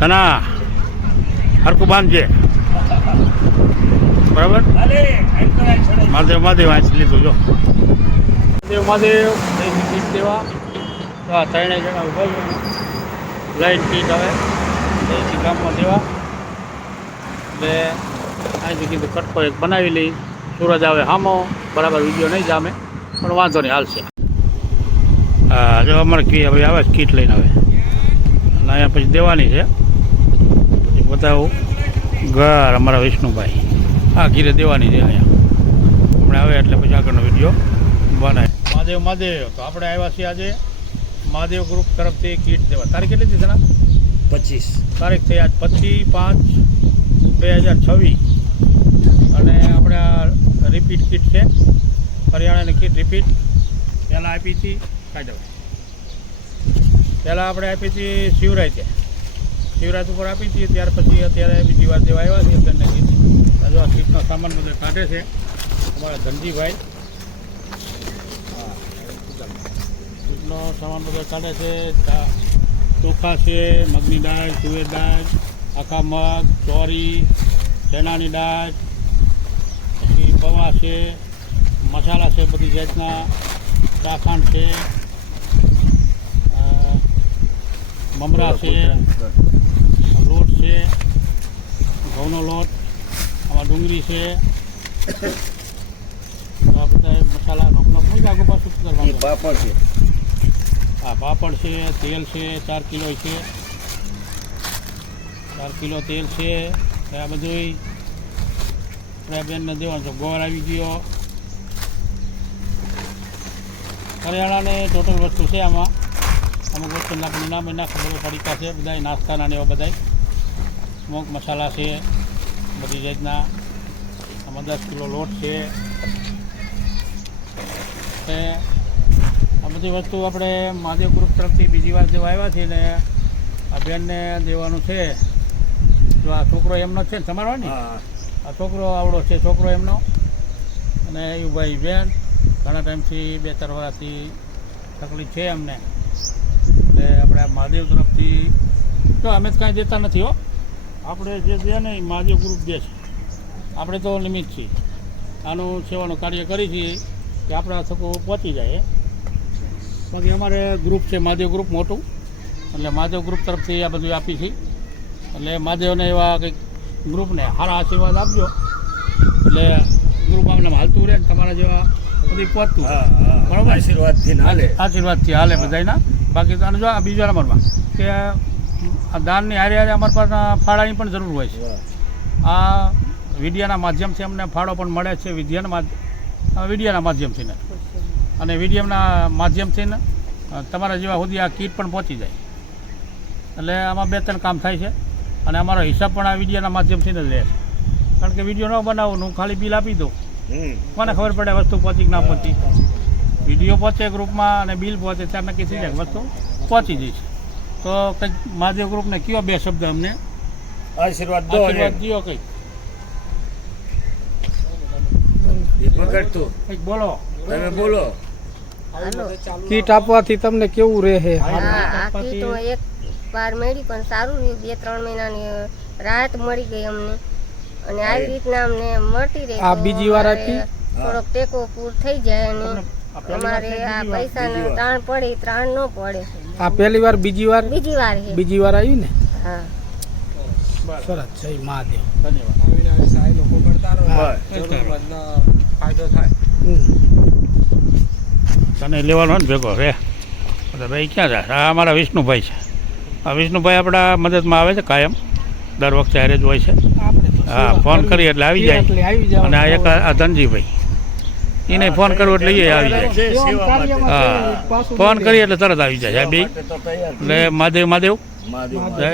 તના હરકું બાંધજે બરાબર. મહાદેવ મહાદેવ વાંચી લીધું જો મહાદેવ મહાદેવ કીટ દેવા તો આ ત્રણેય જણા ઉભા લાઈટ કીટ આવે એથી ગામમાં દેવા એટલે અહીંથી કીધું કટકો એક બનાવી લઈ. સૂરજ આવે હામો બરાબર વિડીયો નહીં જામે પણ વાંધો નહીં હાલશે. હા જો અમારે હવે આવે કીટ લઈને આવે અને અહીંયા પછી દેવાની છે. પછી બતાવું ઘર અમારા વિષ્ણુભાઈ હા ઘીરે દેવાની છે અહીંયા હમણાં આવે એટલે પછી આગળનો વિડીયો બનાવે. મહાદેવ મહાદેવ તો આપણે આવ્યા છીએ આજે મહાદેવ ગ્રુપ તરફથી કીટ દેવા. તારીખ કેટલી હતી જણા? 25 તારીખ થઈ આજ 25/5/2026 અને આપણે આ રિપીટ કીટ છે હરિયાણાની કીટ રિપીટ. પહેલાં આપી હતી કાઢવા પહેલાં આપણે આપી હતી શિવરાજ શિવરાજ ઉપર આપી હતી ત્યાર પછી અત્યારે બીજી વાર દેવા આવ્યા છીએ તેને કીટ. જો આ કીટનો સામાન બધો કાઢે છે અમારા ધનજીભાઈ. હા કીટનો સામાન બધો કાઢે છે. ચોખા છે, મગની દાળ, તુવેર દાળ, આખા મગ, ચોરી, ચણાની દાળ, પછી પૌવા છે, મસાલા છે બધી જાતના, ચાખાંડ છે, મમરા છે, લોટ છે, ઘઉંનો લોટ, આમાં ડુંગળી છે, આ બધા મસાલા આગળ પાછું કરવાનું. પાપડ છે, હા પાપડ છે, તેલ છે 4 કિલો છે, 4 કિલો તેલ છે. આ બધું આપણે બેનને દેવાનું છે. ગોળ આવી ગયો. હરિયાણાને ટોટલ વસ્તુ છે આમાં. અમુક વસ્તુ આપણને નામે ના ખબર પડીકા છે બધા નાસ્તાના ને એવા બધા અમુક મસાલા છે બધી જાતના. આમાં 10 કિલો લોટ છે. આ બધી વસ્તુ આપણે મહાદેવ ગ્રુપ તરફથી બીજી વાર દેવા આવ્યા છીએ ને આ બેનને દેવાનું છે. જો આ છોકરો એમનો છે ને તમારો ને આ છોકરો આવડો છે છોકરો એમનો અને યુભાઈ બેન ઘણા ટાઈમથી 2-4 વર્ષથી તકલીફ છે અમને એટલે આપણે આ મહાદેવ તરફથી તો અમે જ કાંઈ દેતા નથી હો. આપણે જે દે ને એ મહાદેવ ગ્રુપ દે છે. આપણે તો નિમિત્ત છીએ આનું સેવાનું કાર્ય કરી છીએ કે આપણા થકો પહોંચી જાય. બાકી અમારે ગ્રુપ છે મહાદેવ ગ્રુપ મોટું એટલે મહાદેવ ગ્રુપ તરફથી આ બધું આપી છે. એટલે મહાદેવને એવા કંઈક ગ્રુપને સારા આશીર્વાદ આપજો એટલે ગ્રુપ આમને હાલતું રહે ને તમારા જેવા બધી પહોંચતું બરાબર. આશીર્વાદથી હાલે બધાના. બાકી તો જો આ બીજા નંબરમાં કે આ દાનની હારે હારે અમારા પાસે ફાળાની પણ જરૂર હોય છે. આ વિડીયાના માધ્યમથી અમને ફાળો પણ મળે છે વિડીયાના માધ્યમથી ને અને વિડીયોના માધ્યમથી ને તમારા જેવા સુધી આ કીટ પણ પહોંચી જાય. એટલે આમાં 2-3 કામ થાય છે અને અમારો હિસાબ પણ આ વિડીયોના માધ્યમથી જ લે છે. કારણ કે વિડીયો ન બનાવું હું ખાલી બિલ આપી દઉં મને ખબર પડે વસ્તુ પહોંચી કે ના પહોંચી. વિડીયો પહોંચે ગ્રુપમાં અને બિલ પહોંચે ત્યારે નક્કી થઈ જાય વસ્તુ પહોંચી જઈશ. તો કંઈક મહાદેવ ગ્રુપને કયો 2 શબ્દ અમને આશીર્વાદ દો કંઈક કંઈક બોલો તમે બોલો. કીટ આપવાથી તમને કેવું રહે? એક વાર મળી પણ સારું રહ્યું. 2-3 મહિનાની રાહત મળી ગઈ અમને અને આવી રીતના અમને મળતી રહે. આ બીજી વાર આપી થોડોક ટેકો પૂર થઈ જાય અને અમારે આ પૈસાનો ત્રાણ પડે ત્રાણ ન પડે. આ પહેલી વાર બીજી વાર છે બીજી વાર આવી ને? હા સરસ જય મહાદેવ. ફાયદો થાય તને લેવાનો ને ભેગો રે ભાઈ ક્યાં જાય? આ અમારા વિષ્ણુભાઈ છે. આ વિષ્ણુભાઈ આપણા મદદમાં આવે છે કાયમ દર વખતે હારે જ હોય છે. હા ફોન કરીએ એટલે આવી જાય. અને આ એક આ ધનજીભાઈ એને ફોન કરવો એટલે એ આવી જાય. હા ફોન કરીએ એટલે તરત આવી જાય બે. એટલે મહાદેવ મહાદેવ જય